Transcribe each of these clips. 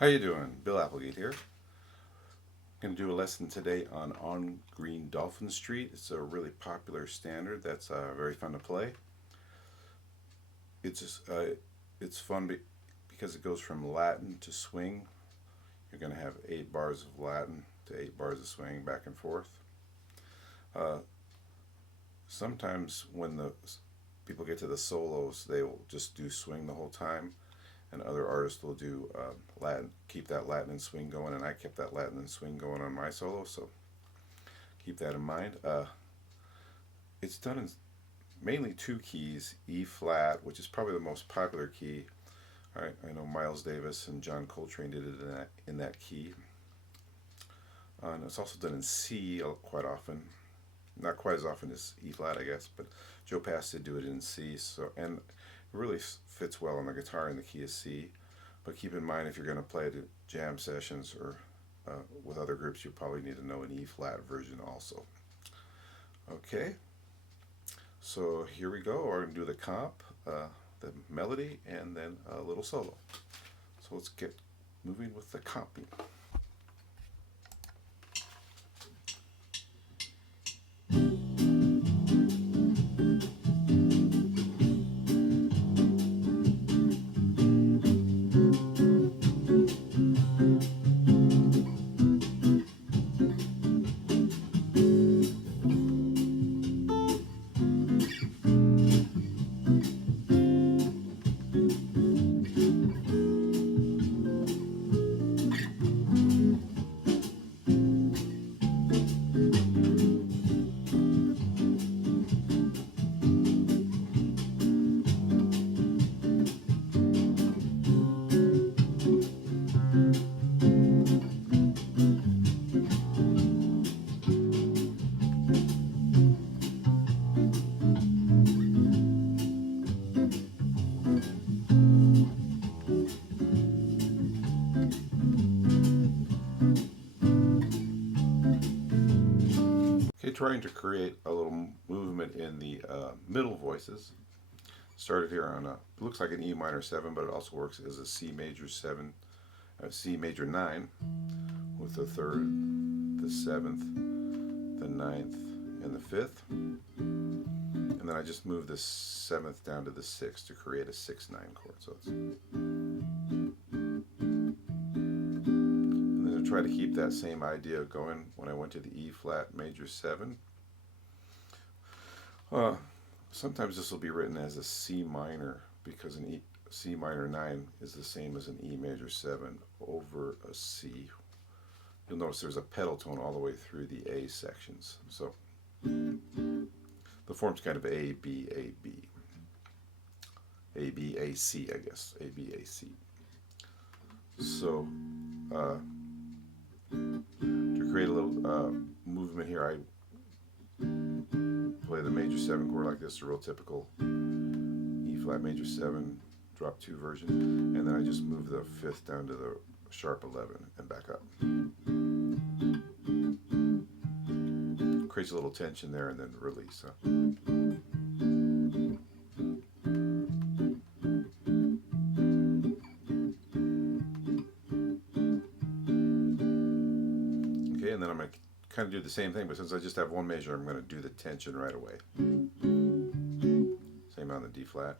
How you doing? Bill Applegate here. Going to do a lesson today on Green Dolphin Street. It's a really popular standard that's very fun to play. It's just, it's fun because it goes from Latin to swing. You're going to have 8 bars of Latin to 8 bars of swing back and forth. Uh, Sometimes when the people get to the solos, they will just do swing the whole time, and other artists will do Latin, keep that Latin and swing going, and I kept that Latin and swing going on my solo, so keep that in mind. It's done in mainly two keys: E flat, which is probably the most popular key. All right, I know Miles Davis and John Coltrane did it in that key. And it's also done in C quite often, not quite as often as E flat, I guess, but Joe Pass did do it in C. So and it really fits well on the guitar in the key of C. But keep in mind, if you're going to play it at jam sessions or with other groups, you probably need to know an E flat version also. Okay, so here we go. We're going to do the comp, the melody, and then a little solo. So let's get moving with the comping. Okay, trying to create a little movement in the middle voices. Started here on looks like an E minor 7, but it also works as a C major 7, a C major 9, with the 3rd, the 7th, the 9th, and the 5th. And then I just move the 7th down to the 6th to create a 6-9 chord. So it's, and then I try to keep that same idea going when I went to the E flat major 7. Sometimes this will be written as a C minor because an C minor 9 is the same as an E major 7 over a C. You'll notice there's a pedal tone all the way through the A sections. So the form's kind of A, B, A, B. A, B, A, C, I guess. A, B, A, C. So to create a little movement here, I play the major 7 chord like this, a real typical E flat major 7 drop 2 version, and then I just move the 5th down to the sharp 11 and back up. Creates a little tension there and then release. Okay, and then I'm going to kind of do the same thing, but since I just have one measure, I'm going to do the tension right away. Same on the D flat.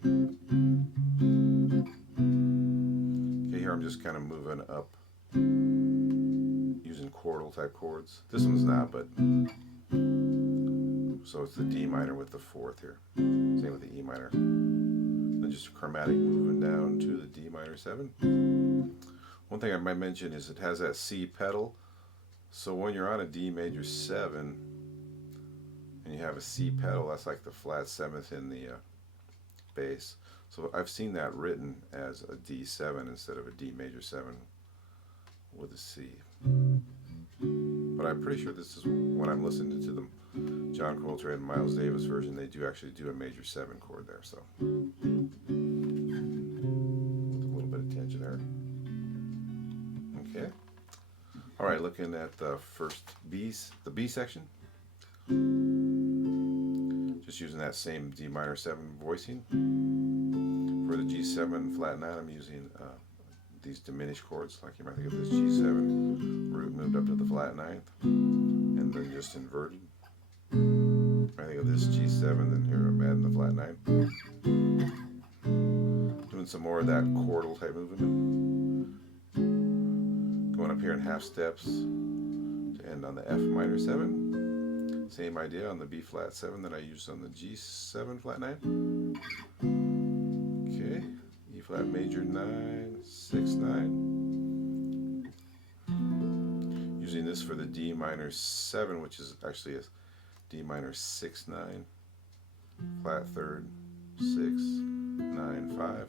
Okay, here I'm just kind of moving up using chordal type chords. This one's not, but so it's the D minor with the 4th here. Same with the E minor. Then just a chromatic moving down to the D minor 7. One thing I might mention is it has that C pedal. So when you're on a D major 7 and you have a C pedal, that's like the flat 7th in the bass. So I've seen that written as a D7 instead of a D major 7 with a C. But I'm pretty sure this is when I'm listening to the John Coltrane and Miles Davis version, they do actually do a major 7 chord there. So with a little bit of tension there. Okay. All right, looking at the first the B section. Just using that same D minor 7 voicing. For the G7 flat 9, I'm using these diminished chords. Like you might think of this G7 root moved up to the flat ninth, and then just inverted. I think of this G7, then here I'm adding the flat ninth. Doing some more of that chordal type movement. Going up here in half steps to end on the F minor 7. Same idea on the B flat 7 that I used on the G7 flat 9. Okay, E flat major 9, 6, 9. Using this for the D minor 7, which is actually a D minor 6, 9, flat 3rd, 6, 9, 5.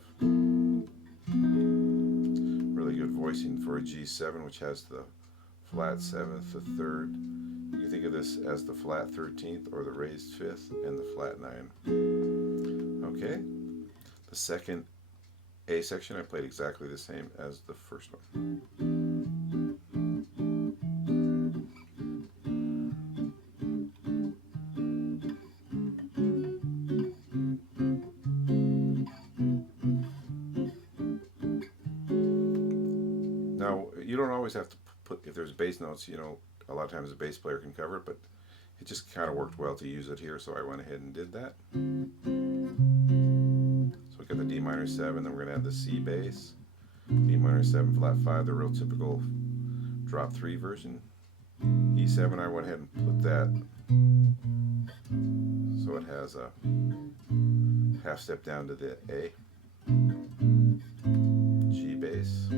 Really good voicing for a G7, which has the flat 7th, the 3rd. You can think of this as the flat 13th or the raised 5th and the flat 9. Okay, the second A section I played exactly the same as the first one. Now, you don't always have to put, if there's bass notes, you know, a lot of times the bass player can cover it, but it just kind of worked well to use it here, so I went ahead and did that. So we got the D minor 7, then we're going to add the C bass, D minor 7 flat 5, the real typical drop 3 version. E7, I went ahead and put that so it has a half step down to the A. G bass.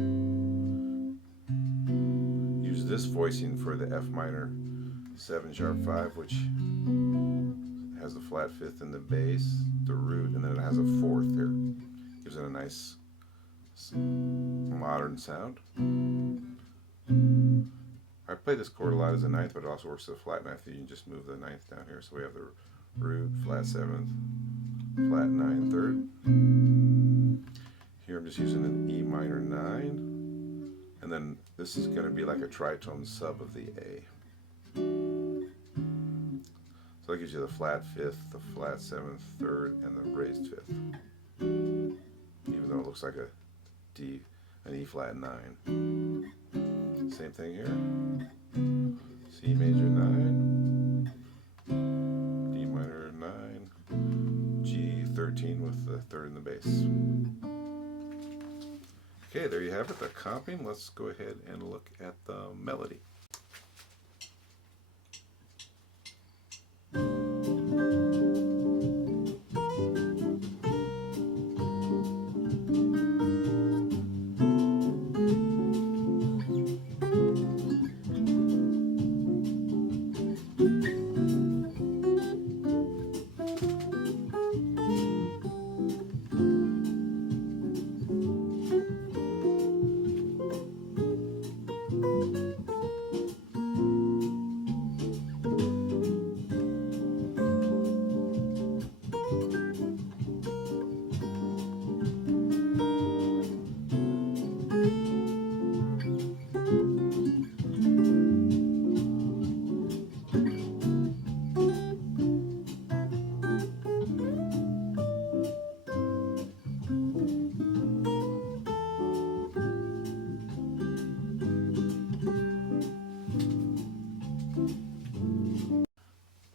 Use this voicing for the F minor 7 sharp 5, which has the flat 5th in the bass, the root, and then it has a 4th here. Gives it a nice modern sound. I play this chord a lot as a 9th, but it also works as a flat 9th. You can just move the 9th down here. So we have the root, flat 7th, flat 9, 3rd. Here I'm just using an E minor 9. And then this is going to be like a tritone sub of the A. So that gives you the flat 5th, the flat 7th, 3rd, and the raised 5th. Even though it looks like a D, an E flat 9. Same thing here. C major 9, D minor 9, G 13 with the 3rd in the bass. Okay, there you have it, the comping. Let's go ahead and look at the melody.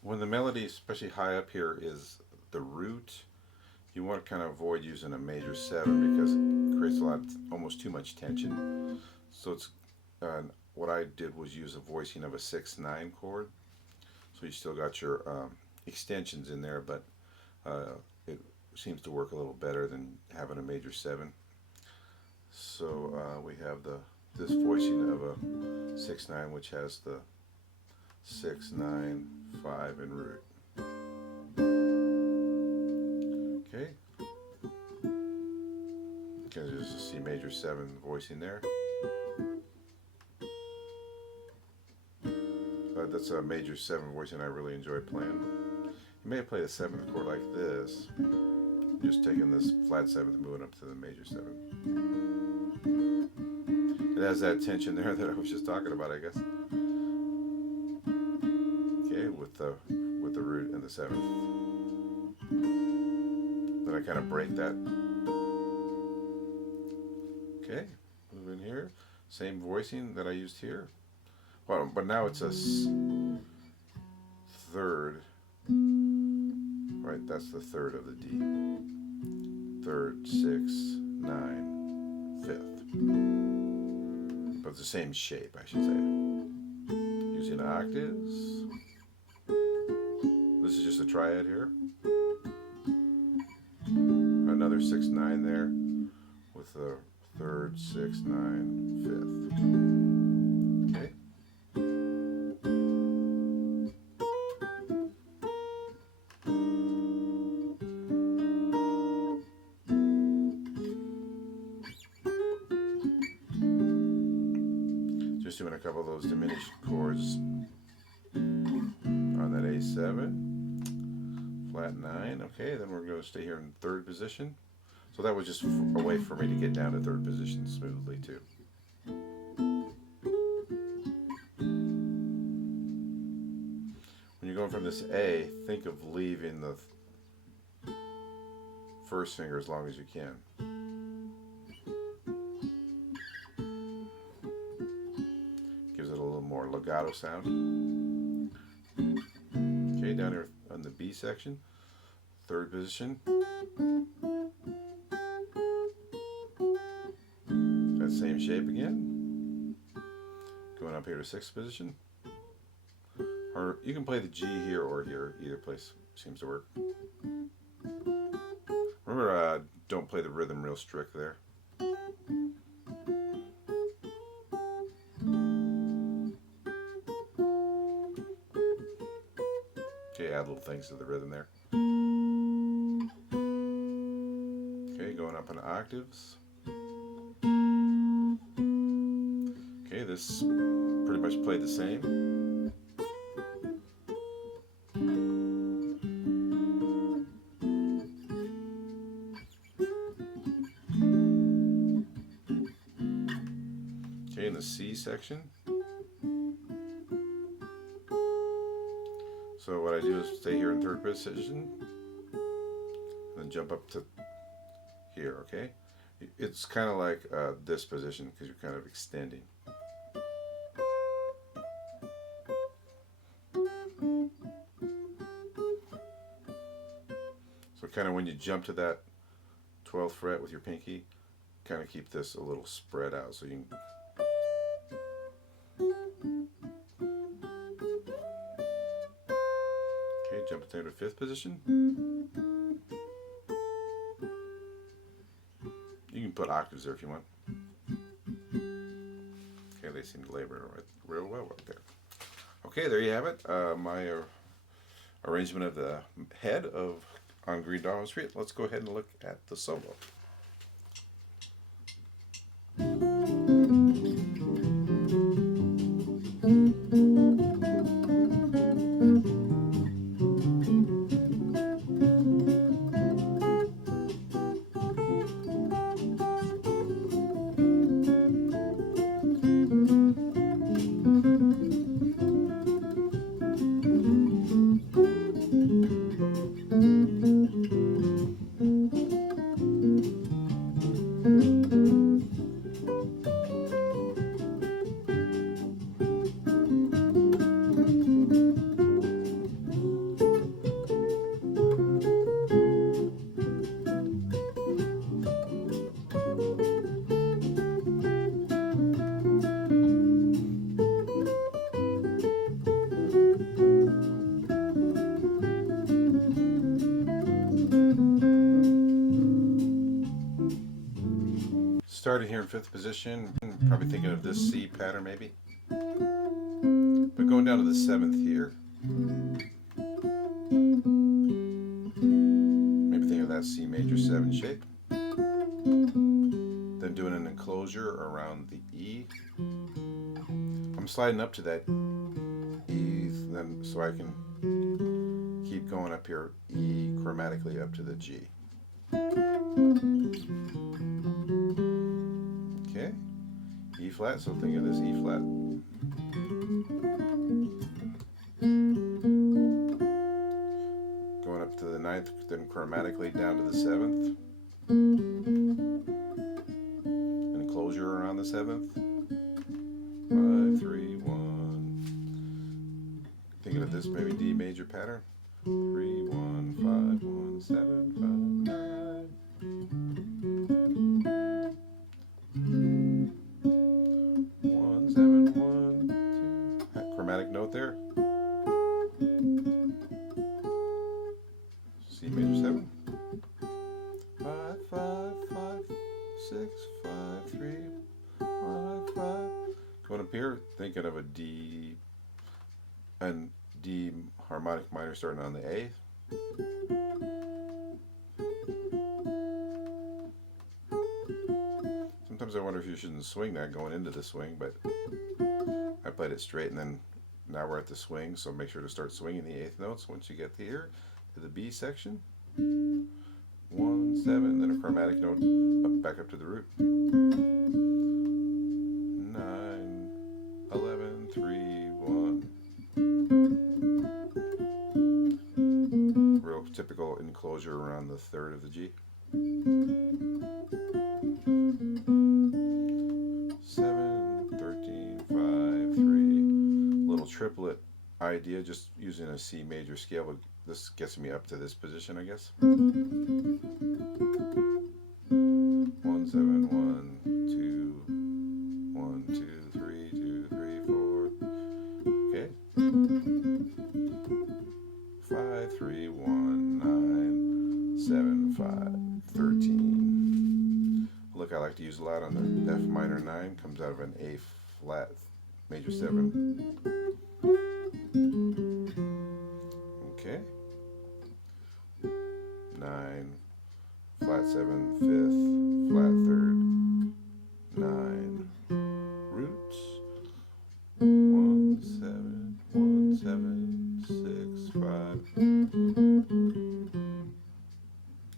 When the melody, especially high up here, is the root, you want to kind of avoid using a major 7 because it creates a lot, almost too much tension. So it's what I did was use a voicing of a 6/9 chord. So you still got your extensions in there, but it seems to work a little better than having a major 7. So we have this voicing of a 6/9, which has the 6, 9, 5, and root. Okay. Okay, there's a C major 7 voicing there. That's a major 7 voicing I really enjoy playing. You may have played a 7th chord like this, just taking this flat 7th and moving up to the major 7. It has that tension there that I was just talking about, I guess. Okay, with the root and the 7th. Then I kind of break that. Okay, move in here. Same voicing that I used here. Well, but now it's a third. Right, that's the third of the D. Third, 6, 9, 5th. But the same shape, I should say. Using octaves. This is just a triad here. Another 6, 9 there with the third, 6, 9, 5th. Okay. Just doing a couple of those diminished chords on that A7. Flat 9. Okay, then we're going to stay here in third position. So that was just a way for me to get down to third position smoothly too. When you're going from this A, think of leaving the first finger as long as you can. Gives it a little more legato sound. Okay, down here on the B section, third position. That same shape again. Going up here to sixth position. Or you can play the G here or here. Either place seems to work. Remember, don't play the rhythm real strict there. Okay, add little things to the rhythm there. Okay, going up in octaves. Okay, this pretty much played the same. Okay, in the C section. So what I do is stay here in third position, and then jump up to here, okay? It's kind of like this position because you're kind of extending. So kind of when you jump to that 12th fret with your pinky, kind of keep this a little spread out so you can. Okay, jump down to fifth position. You can put octaves there if you want. Okay, they seem to labor real well right there. Okay, there you have it. My arrangement of the head of On Green Dolphin Street. Let's go ahead and look at the solo. Starting here in fifth position, probably thinking of this C pattern maybe. But going down to the seventh here. Maybe think of that C major 7 shape. Then doing an enclosure around the E. I'm sliding up to that E then so I can keep going up here E chromatically up to the G. Okay, E flat, so think of this E flat. Going up to the ninth, then chromatically down to the seventh. And enclosure around the 7th. 5, 3, 1. Thinking of this maybe D major pattern. 3, 1, 5, 1, 7, 5, 9. 1, 7, 1, 2. Chromatic note there. C major 7. 5, 5, 5, 6, 5, 3, 5, 5. Going up here, thinking of a D and D harmonic minor starting on the 8th. Sometimes I wonder if you shouldn't swing that going into the swing, but I played it straight, and then now we're at the swing, so make sure to start swinging the 8th notes once you get here to the B section. 1, 7, then a chromatic note back up to the root. 9, 11, 3, 1. Real typical enclosure around the 3rd of the G. 7, 13, 5, 3. Little triplet idea, just using a C major scale, but this gets me up to this position, I guess. 1, 7, 1, 2, 1, 2, 3, 2, 3, 4. Okay. 5, 3, 1, 9, 7, 5, 13. Look, I like to use a lot on the F minor 9. Comes out of an A flat major 7. Okay. 9, flat 7, 5th, flat 3rd, 9, roots, 1, 7, 1, 7, 6, 5.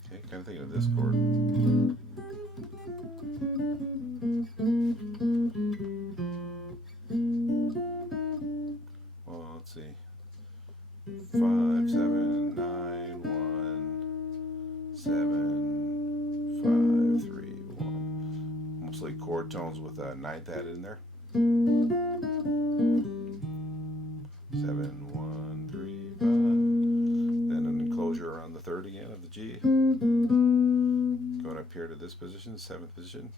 Okay, kind of thinking of this chord. Well, let's see. 5, 7, 9, 1, 7, 5, 3, 1. Mostly chord tones with a 9th added in there. 7, 1, 3, 5. Then an enclosure around the 3rd again of the G. Going up here to this position, 7th position.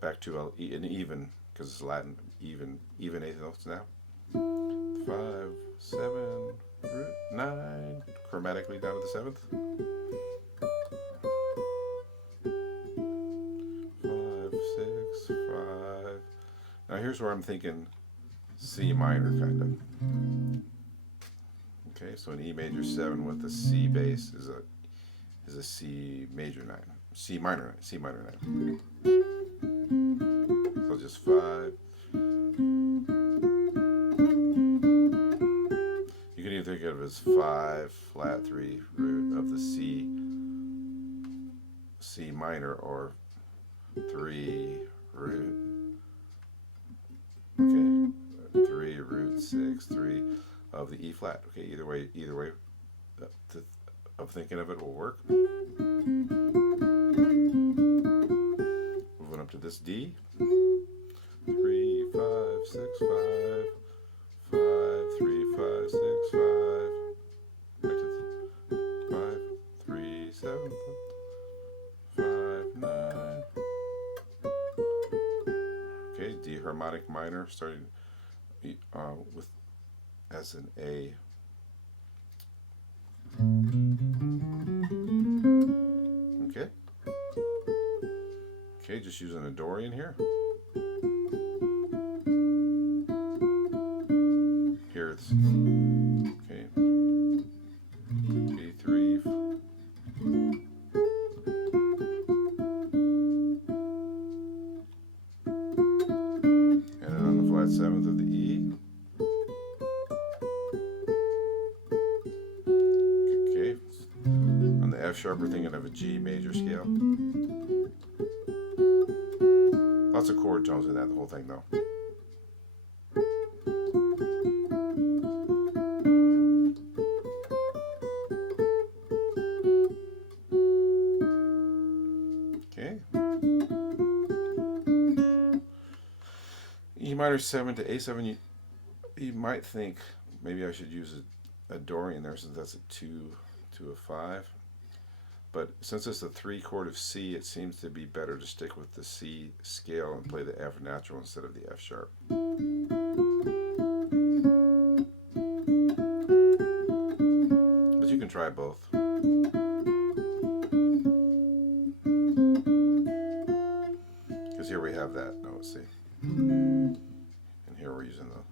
Back to an even, because it's Latin, even 8th notes now. 5, 7, root, 9, chromatically down to the 7th. 5, 6, 5. Now here's where I'm thinking C minor, kind of. Okay, so an E major 7 with the C bass is a C major 9, C minor 9. So just 5. You can either think of it as 5 flat 3 root of the C minor, or 3 root. Okay, 3 root 6 3 of the E flat. Okay, either way of thinking of it will work. Moving up to this D. 3, 5, 6, 5, 5, 3, 5, 6, 5. Back to 5, 3, 7, 5, 9. Okay, D harmonic minor starting with as an A. Okay. Okay, just using a Dorian here. Here it's okay. B3. And then on the flat 7th of the E. Okay. On the F sharp, we're thinking of a G major scale. Lots of chord tones in that, the whole thing, though. Okay. E minor 7 to A7, you might think maybe I should use a Dorian there since that's a 2 to a 5. But since it's a 3 chord of C, it seems to be better to stick with the C scale and play the F natural instead of the F sharp. But you can try both. Because here we have that note, see? And here we're using the.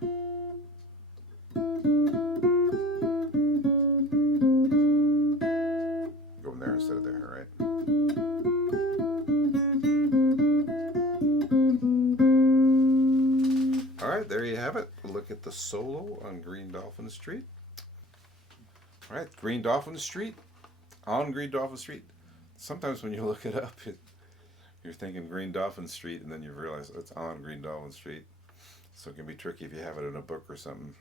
Going there instead of there, right? Alright, there you have it. A look at the solo on Green Dolphin Street. Alright, Green Dolphin Street. On Green Dolphin Street. Sometimes when you look it up, you're thinking Green Dolphin Street, and then you realize it's on Green Dolphin Street. So it can be tricky if you have it in a book or something.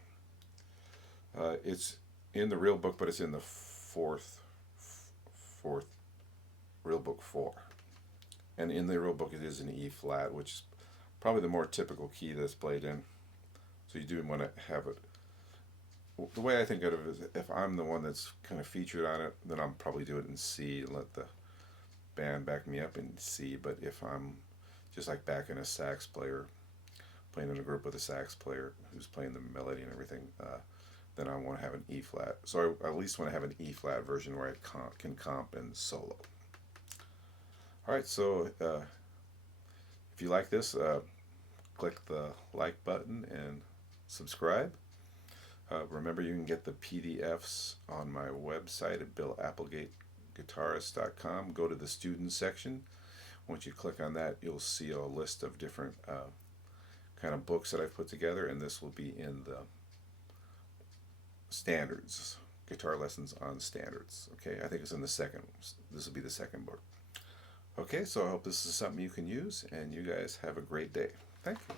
It's in the real book, but it's in the fourth real book 4. And in the real book it is an E flat, which is probably the more typical key that's played in. So you do want to have it. The way I think of it is if I'm the one that's kind of featured on it, then I'll probably do it in C and let the band back me up in C. But if I'm just like backing a sax player, playing in a group with a sax player who's playing the melody and everything, then I want to have an E flat. So I at least want to have an E flat version where I can comp and solo. Alright, so if you like this, click the like button and subscribe. Remember, you can get the PDFs on my website at BillApplegateGuitarist.com. Go to the students section. Once you click on that, you'll see a list of different kind of books that I've put together, and this will be in the standards, guitar lessons on standards. Okay, I think it's in the second. This will be the second book. Okay, so I hope this is something you can use, and you guys have a great day. Thank you.